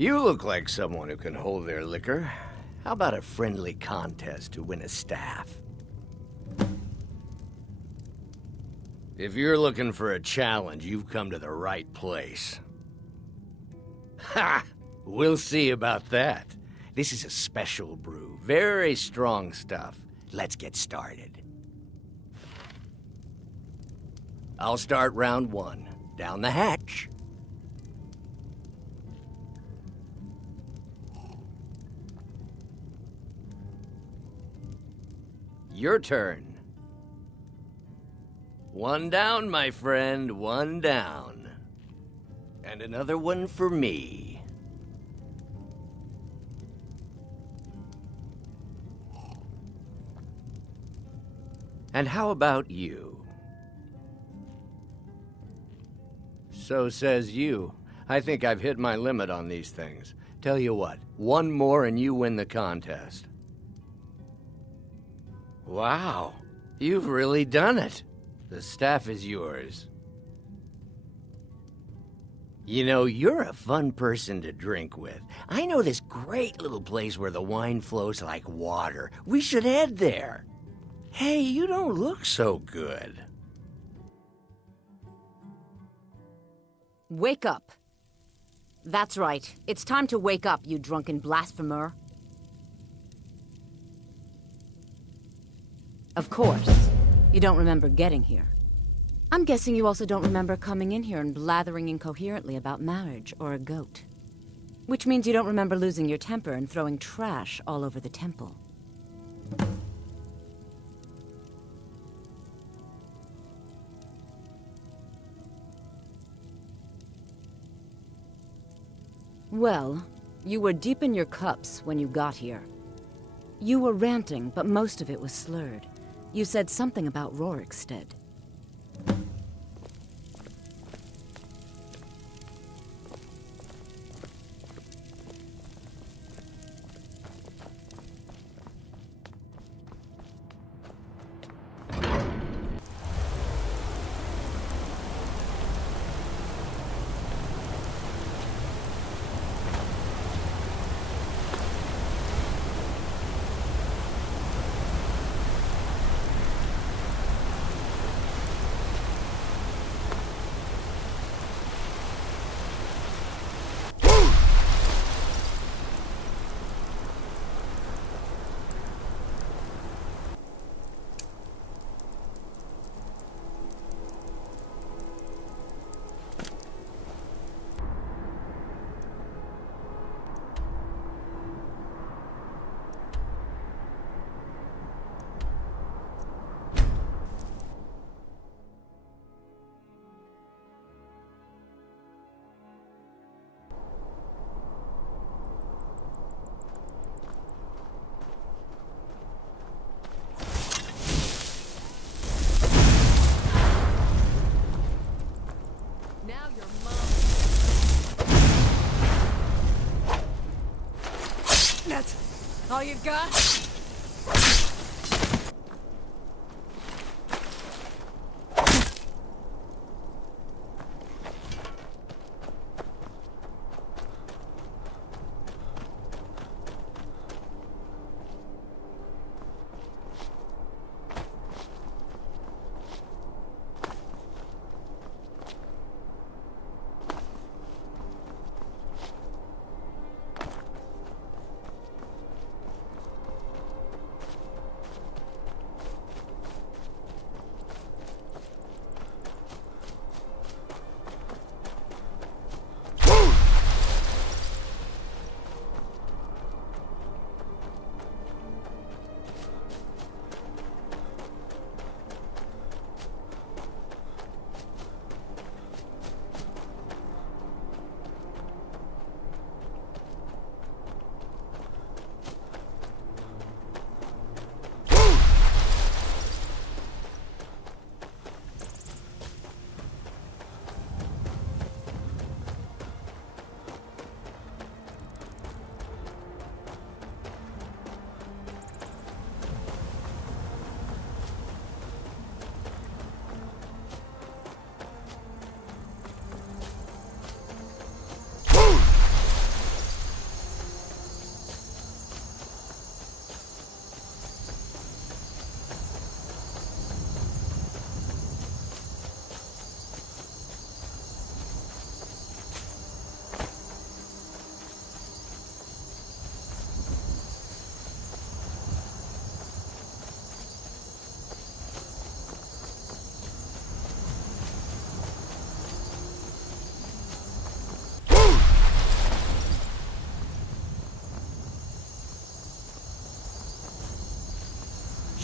You look like someone who can hold their liquor. How about a friendly contest to win a staff? If you're looking for a challenge, you've come to the right place. Ha! We'll see about that. This is a special brew. Very strong stuff. Let's get started. I'll start round one. Down the hatch. Your turn. One down, my friend. One down. And another one for me. And how about you? So says you. I think I've hit my limit on these things. Tell you what, one more and you win the contest. Wow, you've really done it. The staff is yours. You know, you're a fun person to drink with. I know this great little place where the wine flows like water. We should head there. Hey, you don't look so good. Wake up. That's right. It's time to wake up, you drunken blasphemer. Of course. You don't remember getting here. I'm guessing you also don't remember coming in here and blathering incoherently about marriage or a goat. Which means you don't remember losing your temper and throwing trash all over the temple. Well, you were deep in your cups when you got here. You were ranting, but most of it was slurred. You said something about Rorikstead. All you got?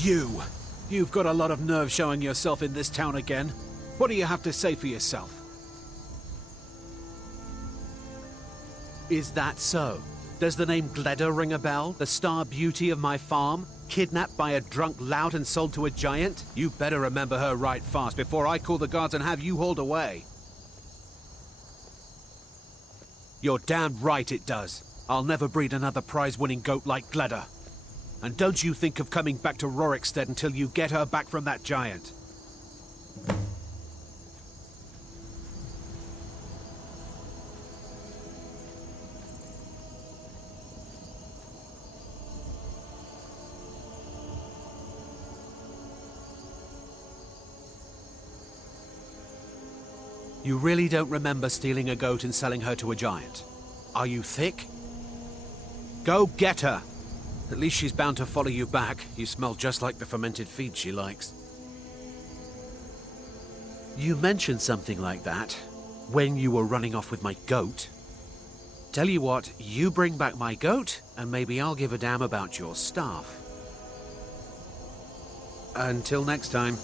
You! You've got a lot of nerve showing yourself in this town again. What do you have to say for yourself? Is that so? Does the name Gleda ring a bell? The star beauty of my farm? Kidnapped by a drunk lout and sold to a giant? You better remember her right fast before I call the guards and have you hauled away. You're damn right it does. I'll never breed another prize-winning goat like Gleda. And don't you think of coming back to Rorikstead until you get her back from that giant. You really don't remember stealing a goat and selling her to a giant? Are you thick? Go get her! At least she's bound to follow you back. You smell just like the fermented feed she likes. You mentioned something like that when you were running off with my goat. Tell you what, you bring back my goat, and maybe I'll give a damn about your staff. Until next time.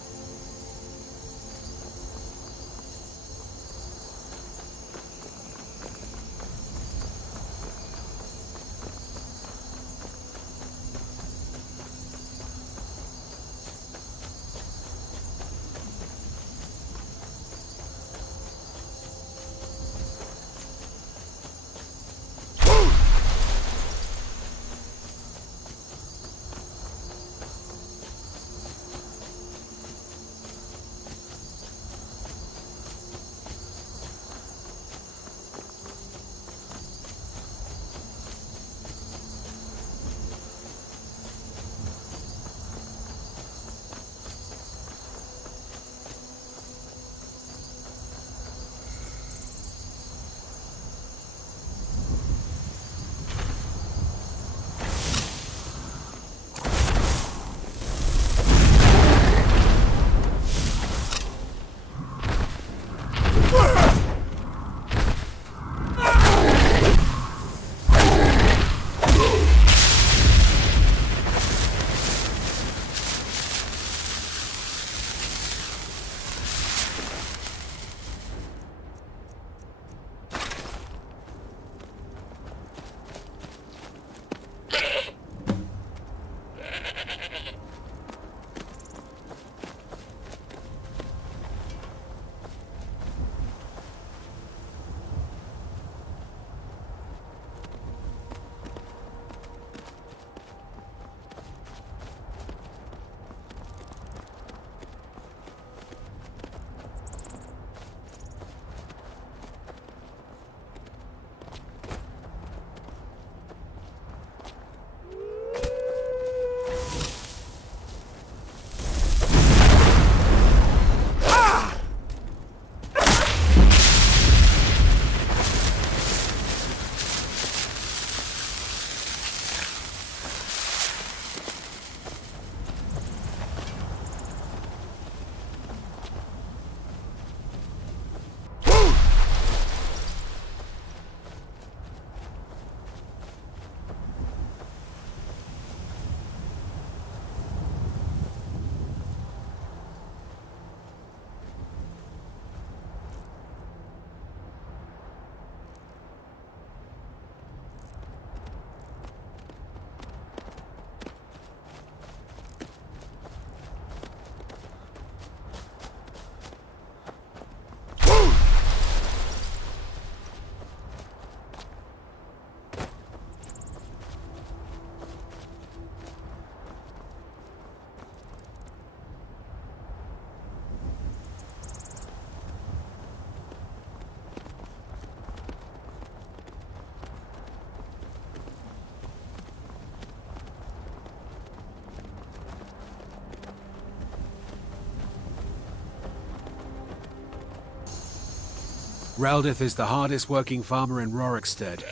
Raldith is the hardest working farmer in Rorikstead,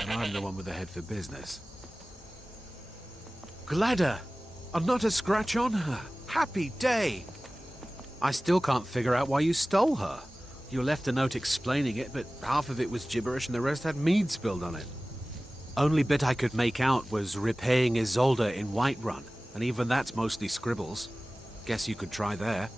and I'm the one with the head for business. Gleda! And not a scratch on her. Happy day! I still can't figure out why you stole her. You left a note explaining it, but half of it was gibberish and the rest had mead spilled on it. Only bit I could make out was repaying Isolde in Whiterun, and even that's mostly scribbles. Guess you could try there.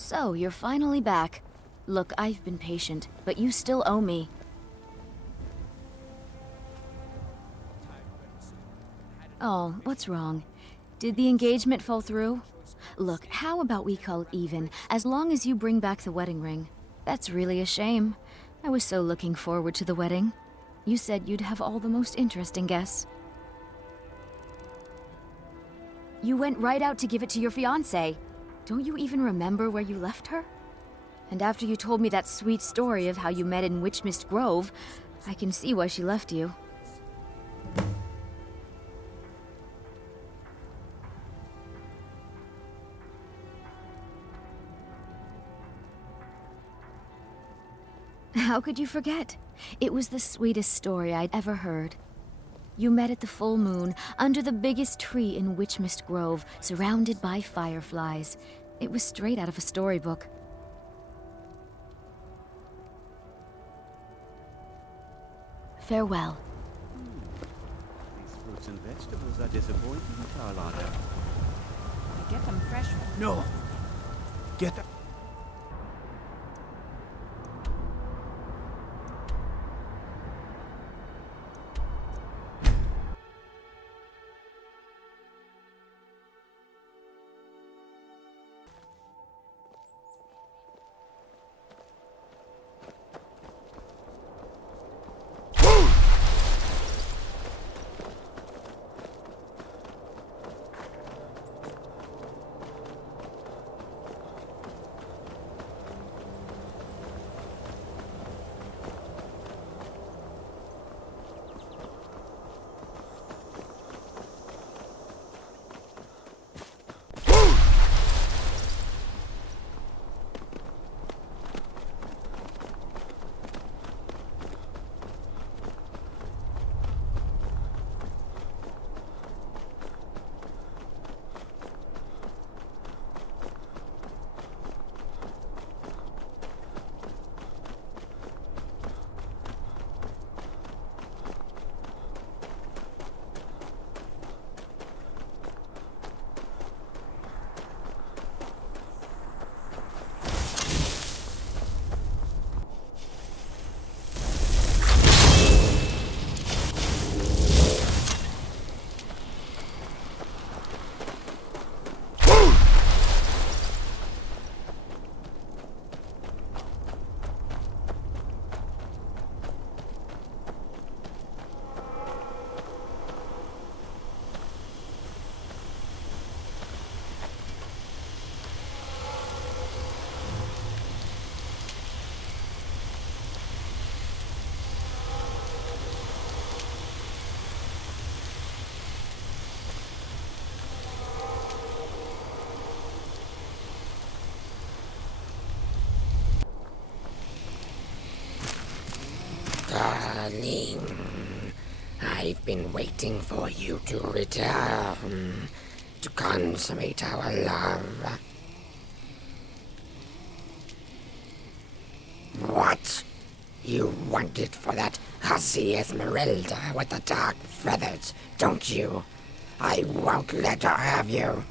So, you're finally back. Look, I've been patient, but you still owe me. Oh, what's wrong? Did the engagement fall through? Look, how about we call it even, as long as you bring back the wedding ring? That's really a shame. I was so looking forward to the wedding. You said you'd have all the most interesting guests. You went right out to give it to your fiancé. Don't you even remember where you left her? And after you told me that sweet story of how you met in Witchmist Grove, I can see why she left you. How could you forget? It was the sweetest story I'd ever heard. You met at the full moon, under the biggest tree in Witchmist Grove, surrounded by fireflies. It was straight out of a storybook. Farewell. These fruits and vegetables are disappointing, Carlotta. Get them fresh. No! Get them! Darling, I've been waiting for you to return, to consummate our love. What? You want it for that hussy Esmeralda with the dark feathers, don't you? I won't let her have you.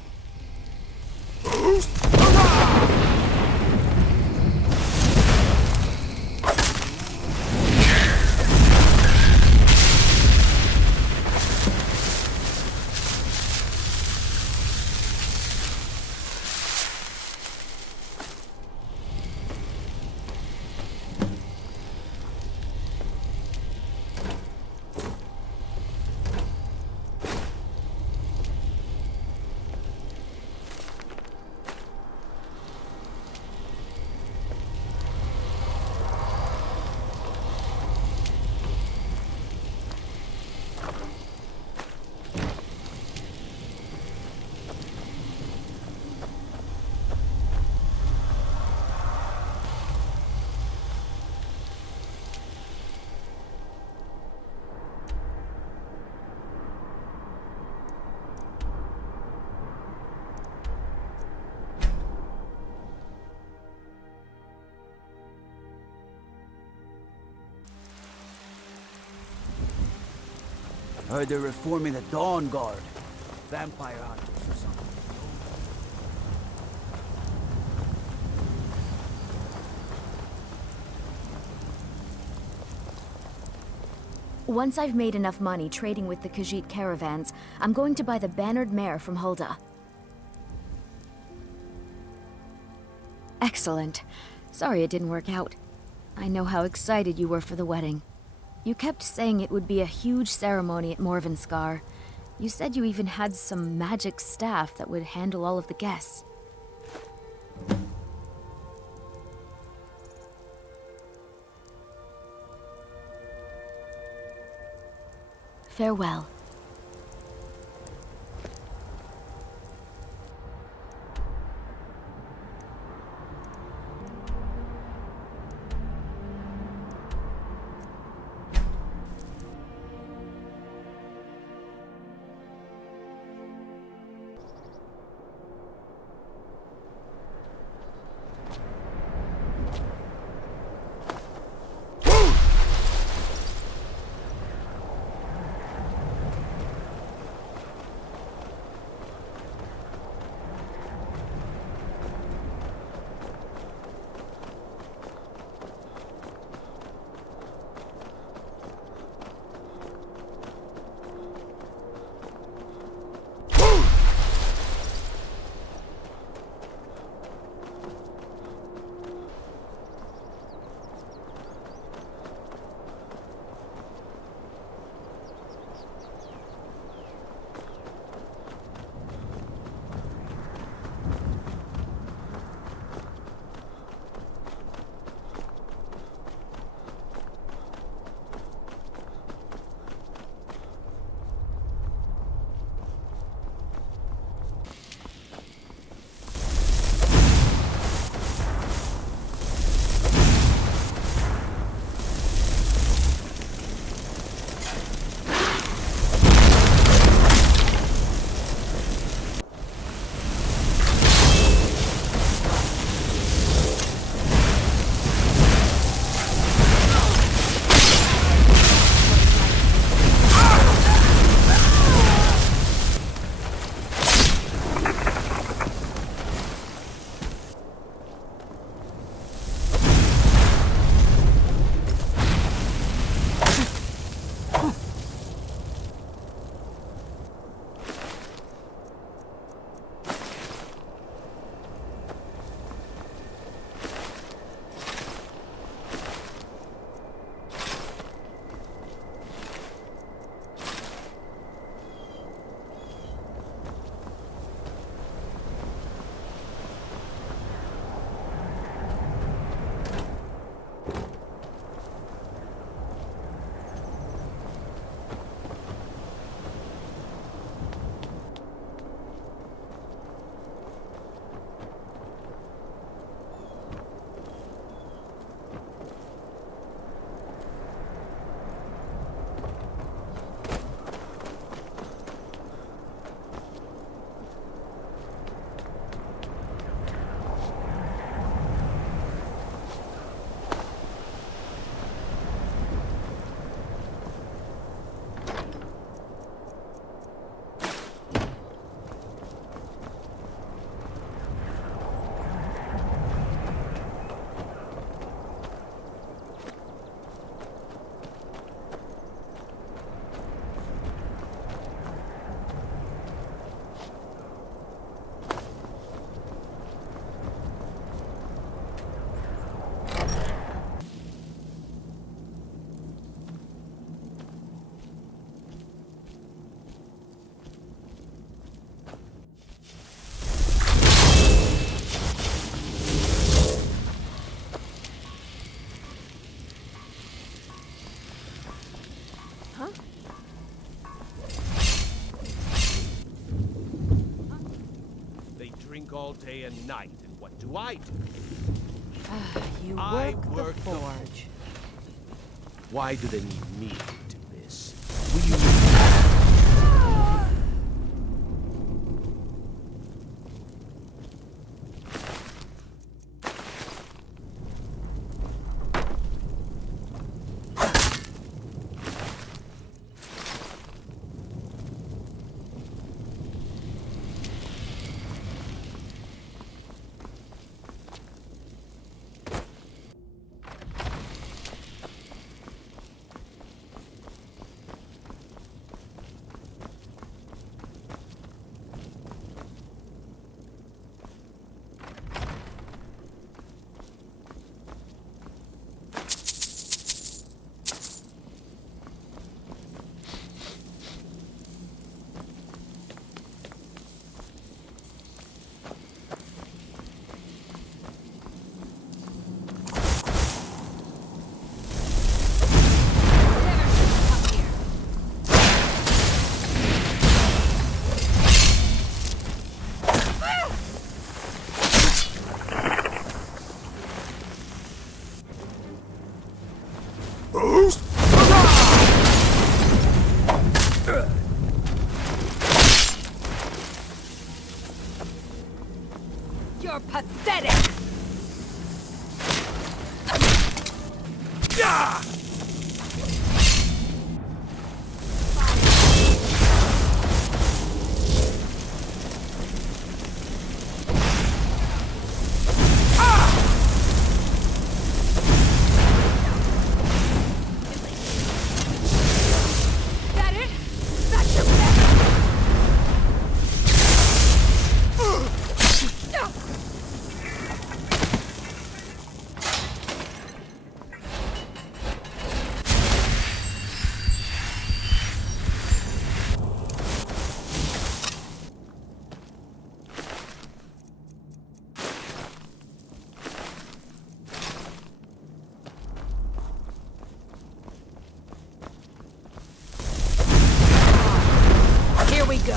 Heard they're reforming the Dawn Guard. Vampire hunters or something. Once I've made enough money trading with the Khajiit caravans, I'm going to buy the bannered mare from Hulda. Excellent. Sorry it didn't work out. I know how excited you were for the wedding. You kept saying it would be a huge ceremony at Morvenskar. You said you even had some magic staff that would handle all of the guests. Farewell. All day and night, and what do I do? You I work the work forge. Why do they need me to do this? Will you... The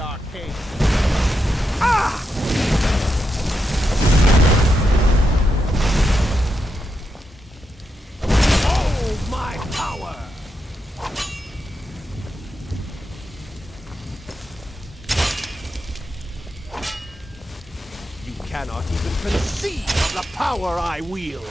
arcade. Hold my power! You cannot even conceive of the power I wield!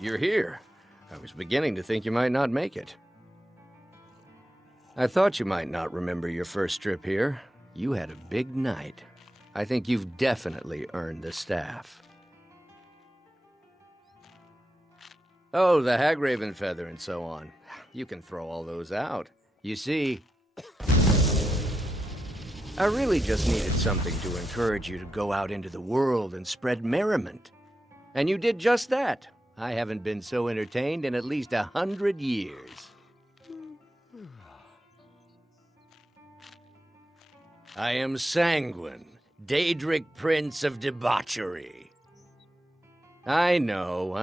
You're here. I was beginning to think you might not make it. I thought you might not remember your first trip here. You had a big night. I think you've definitely earned the staff. Oh, the Hagraven feather and so on. You can throw all those out. You see, I really just needed something to encourage you to go out into the world and spread merriment. And you did just that. I haven't been so entertained in at least 100 years. I am Sanguine, Daedric Prince of Debauchery. I know.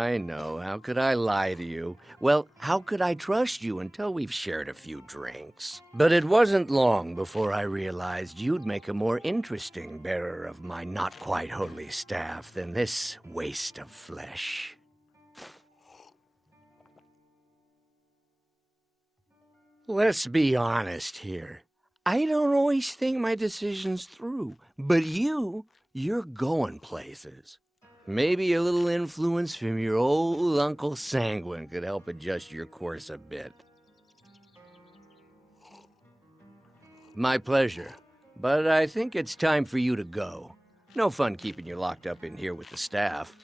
How could I lie to you? Well, how could I trust you until we've shared a few drinks? But it wasn't long before I realized you'd make a more interesting bearer of my not-quite-holy staff than this waste of flesh. Let's be honest here. I don't always think my decisions through, but you're going places. Maybe a little influence from your old Uncle Sanguine could help adjust your course a bit. My pleasure, but I think it's time for you to go. No fun keeping you locked up in here with the staff.